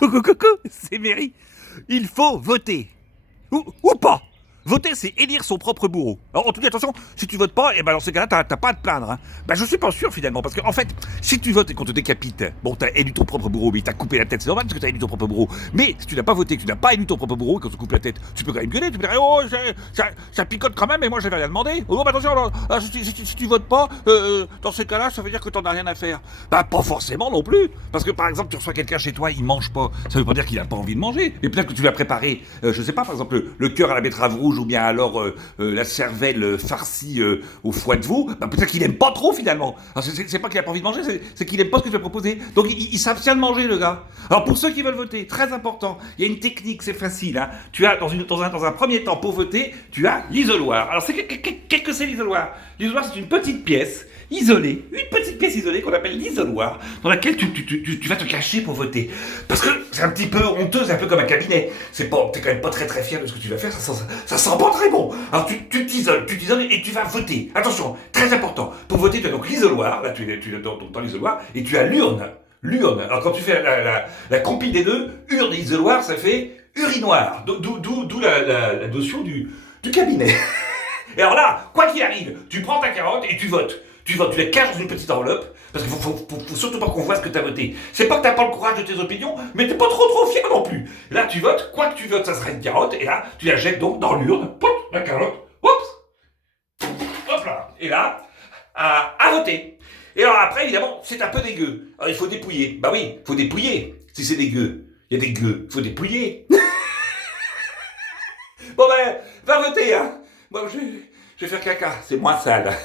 Coucou, coucou, c'est Mary. Il faut voter. Ou pas. Voter, c'est élire son propre bourreau. Alors, en tout cas, attention, si tu votes pas, et ben dans ces cas-là, t'as pas à te plaindre. Hein. Ben, je suis pas sûr finalement, parce qu'en fait, si tu votes et qu'on te décapite, bon, t'as élu ton propre bourreau, mais t'as coupé la tête, c'est normal parce que t'as élu ton propre bourreau. Mais si tu n'as pas voté, que tu n'as pas élu ton propre bourreau et qu'on te coupe la tête, tu peux quand même gueuler, tu peux dire, oh, ça picote quand même, mais moi j'avais rien demandé. Oh, bah, attention, alors, si tu votes pas, dans ces cas-là, ça veut dire que t'en as rien à faire. Bah, pas forcément non plus. Parce que par exemple, tu reçois quelqu'un chez toi, il mange pas. Ça veut pas dire qu'il a pas envie de manger. Et peut-être que tu lui as préparé, je sais pas, par exemple, le cœur à la betterave rouge ou bien alors la cervelle farcie au foie de veau, bah, peut-être qu'il aime pas trop finalement. Alors, c'est pas qu'il a pas envie de manger, c'est qu'il aime pas ce que tu as proposé. Donc il s'abstient de manger, le gars. Alors pour ceux qui veulent voter, très important, il y a une technique, c'est facile. Hein. Tu as dans un premier temps pour voter, tu as l'isoloir. Alors qu'est-ce que c'est l'isoloir? L'isoloir, c'est une petite pièce isolée, une petite pièce isolée qu'on appelle l'isoloir, dans laquelle tu vas te cacher pour voter. Parce que c'est un petit peu honteux, c'est un peu comme un cabinet. T'es quand même pas très très fier de ce que tu vas faire, ça sent pas très bon. Alors tu t'isoles et tu vas voter. Attention, très important. Pour voter, tu as donc l'isoloir, là tu es dans l'isoloir, et tu as l'urne. L'urne. Alors quand tu fais la compile des deux, urne et isoloir, ça fait urinoir. D'où la notion du cabinet. Et alors là, quoi qu'il arrive, tu prends ta carotte et tu votes. Tu la caches dans une petite enveloppe, parce qu'il faut surtout pas qu'on voit ce que tu as voté. C'est pas que t'as pas le courage de tes opinions, mais t'es pas trop fier non plus. Là, tu votes, quoi que tu votes, ça sera une carotte, et là, tu la jettes donc dans l'urne, pop, la carotte, hop là, et là, à voter. Et alors après, évidemment, c'est un peu dégueu. Alors il faut dépouiller. Bah oui, faut dépouiller. Si c'est dégueu, il y a des gueux, faut dépouiller. Bon ben, va voter, hein. Moi, je vais faire caca, c'est moins sale.